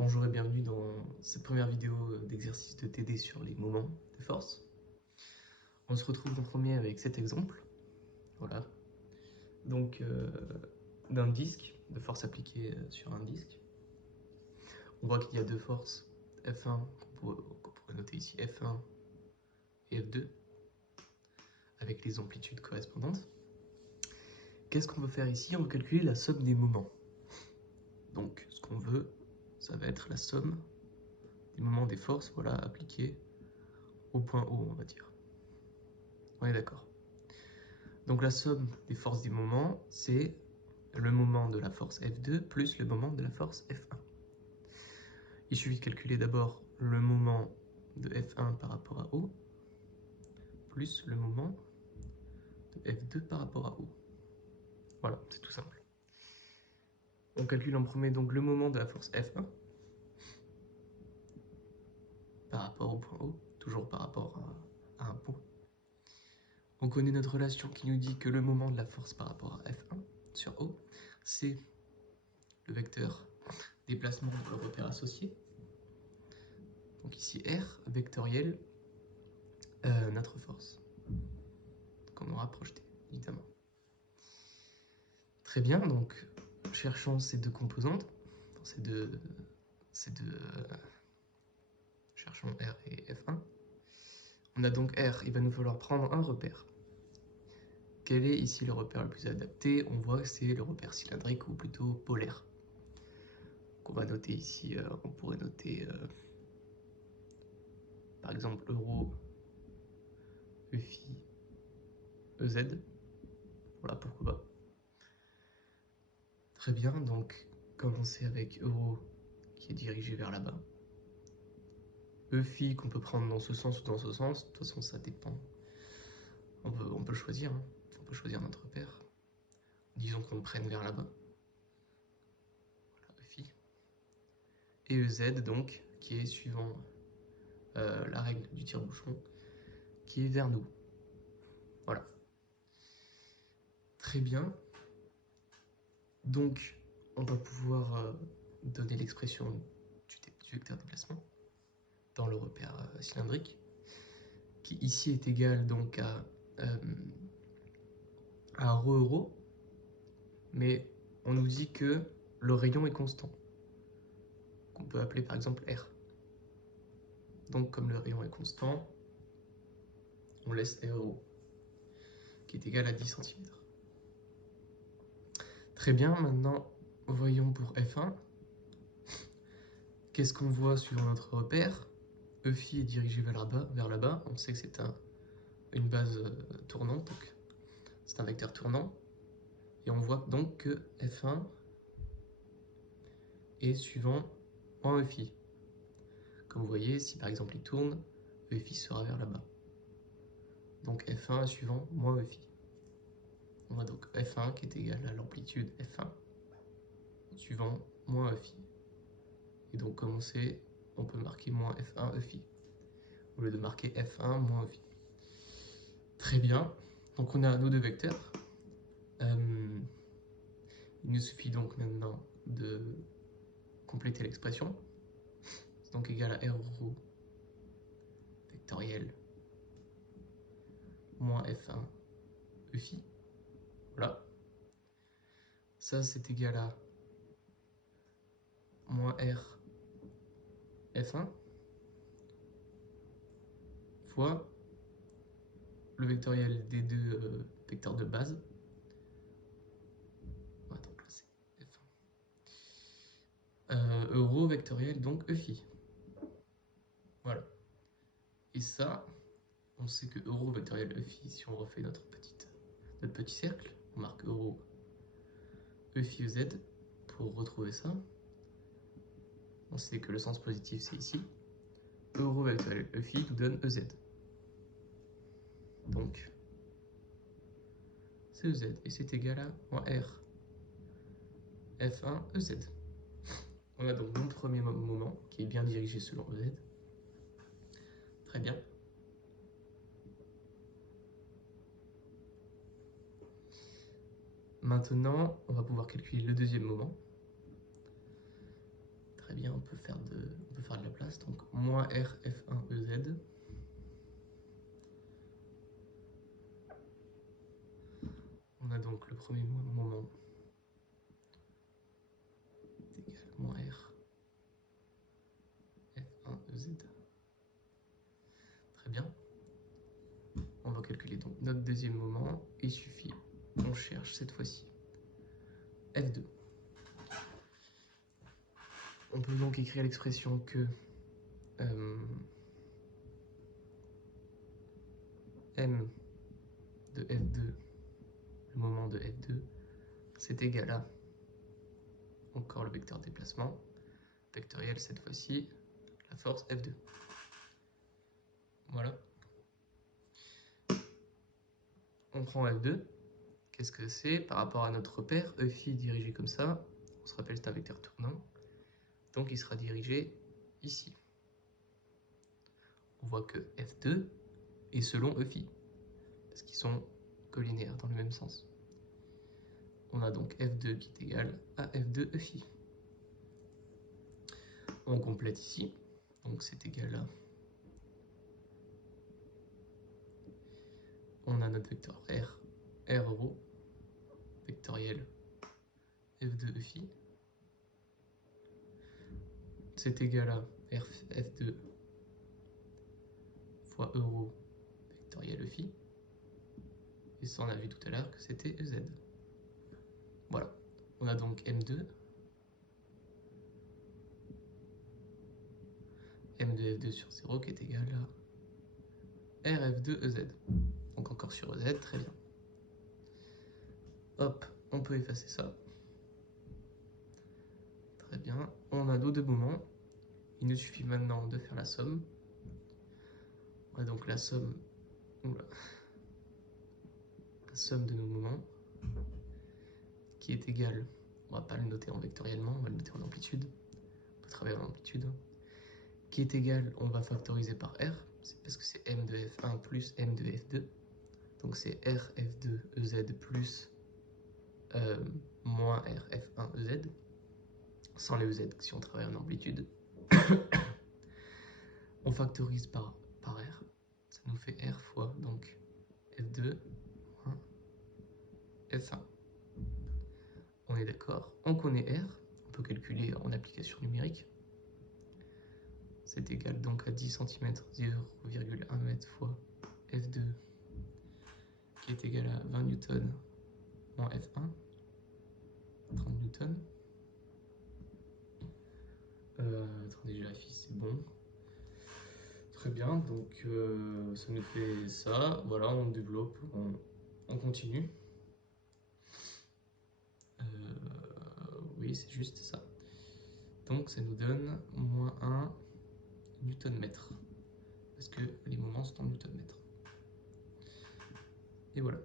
Bonjour et bienvenue dans cette première vidéo d'exercice de TD sur les moments de force. On se retrouve en premier avec cet exemple. Voilà. Donc, d'un disque, de force appliquée sur un disque. On voit qu'il y a deux forces, F1, qu'on pourrait noter ici F1 et F2, avec les amplitudes correspondantes. Qu'est-ce qu'on veut faire ici? On veut calculer la somme des moments. Donc, ce qu'on veut, ça va être la somme des moments des forces, voilà, appliquées au point O, on va dire. On est d'accord. Donc la somme des forces des moments, c'est le moment de la force F2 plus le moment de la force F1. Il suffit de calculer d'abord le moment de F1 par rapport à O, plus le moment de F2 par rapport à O. Voilà, c'est tout simple. On calcule en premier donc le moment de la force F1 par rapport au point O, toujours par rapport à un point. On connaît notre relation qui nous dit que le moment de la force par rapport à F1 sur O, c'est le vecteur déplacement dans le repère associé. Donc ici R vectoriel notre force qu'on aura projetée, évidemment. Très bien, donc cherchons ces deux composantes, cherchons R et F1. On a donc R, il va nous falloir prendre un repère. Quel est ici le repère le plus adapté? On voit que c'est le repère cylindrique ou plutôt polaire. On va noter ici, on pourrait noter par exemple euro, EFI, EZ. Voilà, pourquoi pas. Très bien, donc commencer avec euro qui est dirigé vers là-bas. EFI qu'on peut prendre dans ce sens ou dans ce sens, de toute façon ça dépend. On peut choisir, hein. On peut choisir notre repère. Disons qu'on le prenne vers là-bas. Voilà, EFI. Et EZ donc, qui est suivant la règle du tire-bouchon, qui est vers nous. Voilà. Très bien. Donc, on va pouvoir donner l'expression du vecteur déplacement dans le repère cylindrique, qui ici est égal donc à rho euro, mais on nous dit que le rayon est constant, qu'on peut appeler par exemple R. Donc comme le rayon est constant, on laisse R euro, qui est égal à 10 cm. Très bien, maintenant voyons pour F1. Qu'est-ce qu'on voit suivant notre repère? EFI est dirigé vers là-bas, on sait que c'est une base tournante, donc c'est un vecteur tournant. Et on voit donc que F1 est suivant en EFI. Comme vous voyez, si par exemple il tourne, EFI sera vers là-bas. Donc F1 est suivant moins EFI. On a donc F1 qui est égal à l'amplitude F1 suivant moins EFI. Et donc comme on sait, on peut marquer moins F1 EFI au lieu de marquer F1 moins EFI. Très bien, donc on a nos deux vecteurs. Il nous suffit donc maintenant de compléter l'expression. C'est donc égal à R rho vectoriel moins F1 EFI. Voilà. Ça, c'est égal à moins R F1 fois le vectoriel des deux vecteurs de base. On va donc là c'est F1. Euro vectoriel donc EFI. Voilà. Et ça, on sait que euro vectoriel EFI, si on refait notre petit cercle, on marque euro EFI EZ pour retrouver ça. On sait que le sens positif c'est ici. Euro vectoriel EFI nous donne EZ. Donc, c'est EZ et c'est égal à moins R F1 EZ. On a donc mon premier moment qui est bien dirigé selon EZ. Très bien. Maintenant, on va pouvoir calculer le deuxième moment. Très bien, on peut faire de la place. Donc moins R F1 EZ. On a donc le premier moment est égal à moins R F1 EZ. Très bien. On va calculer donc notre deuxième moment. Il suffit qu'on cherche cette fois-ci F2. On peut donc écrire l'expression que M de F2, le moment de F2, c'est égal à, encore le vecteur déplacement, vectoriel cette fois-ci, la force F2. Voilà. On prend F2. Qu'est-ce que c'est par rapport à notre repère E phi dirigé comme ça? On se rappelle, c'est un vecteur tournant. Donc il sera dirigé ici. On voit que F2 est selon E phi, parce qu'ils sont collinéaires dans le même sens. On a donc F2 qui est égal à F2 E phi. On complète ici, donc c'est égal à... On a notre vecteur R, R rho, vectoriel F2 E phi. C'est égal à F2 fois E rho, vectoriel E phi. Et ça, on a vu tout à l'heure que c'était EZ. Voilà. On a donc M2. M de F2 sur 0 qui est égal à RF2 EZ. Donc encore sur EZ, très bien. Hop, on peut effacer ça. Très bien. On a nos deux moments. Il nous suffit maintenant de faire la somme. On a donc la somme... Oula. La somme de nos moments qui est égale... On va pas le noter en vectoriellement, on va le noter en amplitude. On peut travailler en amplitude. Qui est égal, on va factoriser par R. C'est parce que c'est M de F1 plus M de F2. Donc c'est RF2 EZ plus moins RF1 EZ, sans les EZ si on travaille en amplitude. On factorise par R, ça nous fait R fois donc F2 moins F1. On est d'accord, on connaît R, on peut calculer en application numérique. C'est égal donc à 10 cm 0,1 m fois F2 qui est égal à 20 N moins F1, 30 N. Attendez, je vérifie, c'est bon. Très bien, donc ça nous fait ça. Voilà, on développe, on continue. Oui, c'est juste ça. Donc ça nous donne moins 1 Nm. Parce que les moments sont en Nm. Et voilà.